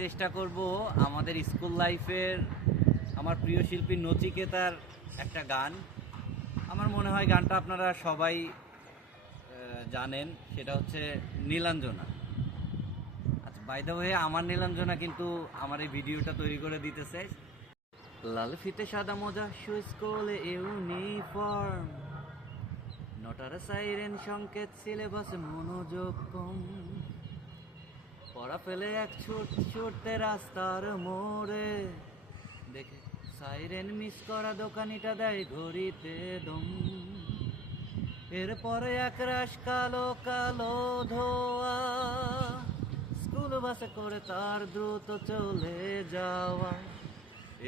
চেষ্টা করব আমাদের স্কুল লাইফের আমার প্রিয় শিল্পী নচিকেতার একটা গান। আমার মনে হয় গানটা আপনারা সবাই জানেন, সেটা হচ্ছে নীলাঞ্জনা। আচ্ছা, বাই দ্য ওয়ে আমার নীলাঞ্জনা কিন্তু আমার এই ভিডিওটা তৈরি করে দিতেছে। লাল ফিতে সাদা মোজা স্কুলে ইউনিফর্ম, নটার সাইরেন সংকেত সিলেবাসে মনোযোগ কম, পড়া ফেলে এক ছুটতে রাস্তার মোড়ে, দেখে সাইরেন মিস করা দোকানিটা দেয় ঘড়িতে দম। এরপরে একরাশ কালো কালো ধোয়া, স্কুল বাসে করে তার দ্রুত চলে যাওয়া।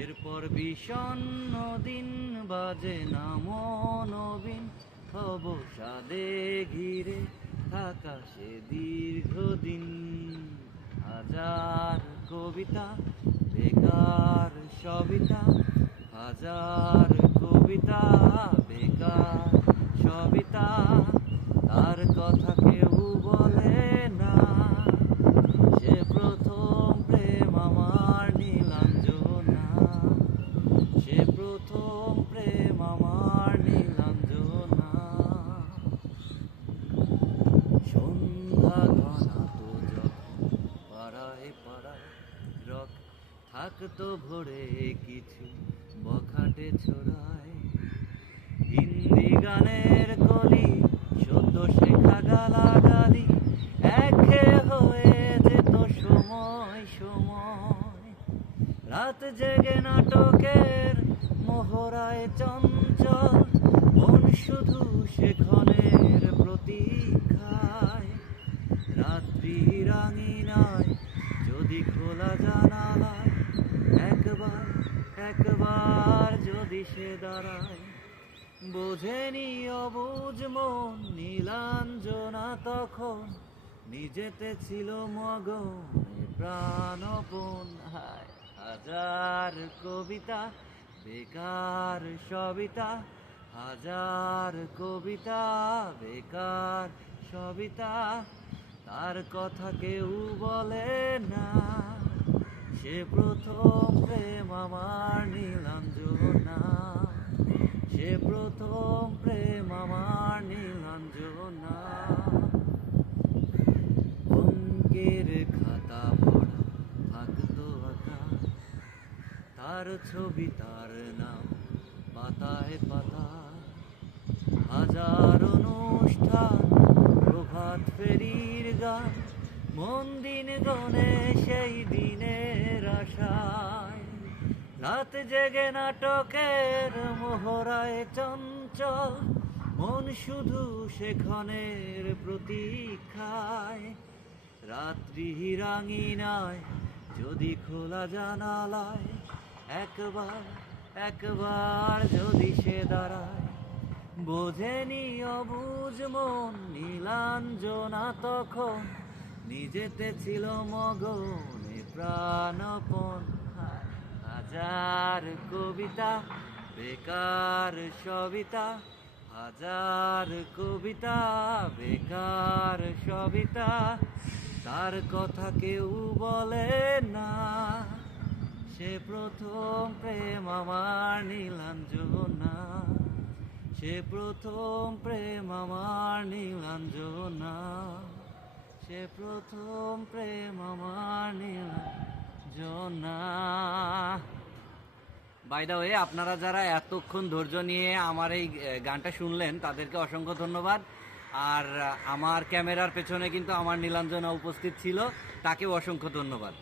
এরপর বিষণ্ণ দিন বাজে নামো নবীন, অবসাদে ঘিরে থাকা সে দীর্ঘদিন। হাজার কবিতা বেকার সবিতা, হাজার কবিতা বেকার সবিতা, তার কথা কেউ বলে না। সে প্রথম প্রেম আমার নীলাঞ্জনা, সে প্রথম প্রেম আমার নীলাঞ্জনা। সন্ধ্যা ঘনা তো যখন পাড়ায় পাড়ায় রক থাকতো ভরে কিছু বখাটে ছড়ায়, হিন্দি গানের কলি সদ্য শেখা গালাগালি একঘেয়ে হয়ে যেত সময় সময়। রাত জেগে নাটকের মোহরায় চঞ্চল মন শুধু সেখানের প্রতীক্ষায়। রাত্রি রাঙিনায় যদি খোলা জানালায় একবার একবার যদি সে দাঁড়ায়, বোঝেনি অবুঝ মন নীলাঞ্জনা তখন নিজেতে ছিল মগনে প্রাণপণ। হাজার কবিতা বেকার সবিতা, হাজার কবিতা বেকার সবিতা, তার কথা কেউ বলে না। সে প্রথম প্রেম আমার নীলাঞ্জনা, সে প্রথম প্রেম আমার নীলাঞ্জনা। অঙ্কের খাতা পড়া থাকতো আঁকা, তার ছবি তার নাম পাতায় পাতায়। হাজার অনুষ্ঠান প্রভাত ফেরির গান, মন দিন গনে সেই দিনের আশায়। রাত জেগে নাটকের মোহরায় চঞ্চল মন শুধু সেখানের প্রতীক্ষায়। রাত্রি রাঙিনায় যদি খোলা জানালায় একবার একবার যদি সে দাঁড়ায়, বোঝেনি অবুঝ মন নীলাঞ্জনা তখন নিজেতে ছিল মগনে প্রাণপণ। হাজার কবিতা বেকার সবিতা, হাজার কবিতা বেকার সবিতা, তার কথা কেউ বলে না। সে প্রথম প্রেম আমার নীলাঞ্জনা, সে প্রথম প্রেম আমার নীলাঞ্জনা, সে প্রথম প্রেম আমার নীলাঞ্জনা। বাই দ্য ওয়ে আপনারা যারা এতক্ষণ ধৈর্য নিয়ে আমার এই গানটা শুনলেন তাদেরকে অসংখ্য ধন্যবাদ। আর আমার ক্যামেরার পেছনে কিন্তু আমার নীলাঞ্জনা উপস্থিত ছিল, তাকেও অসংখ্য ধন্যবাদ।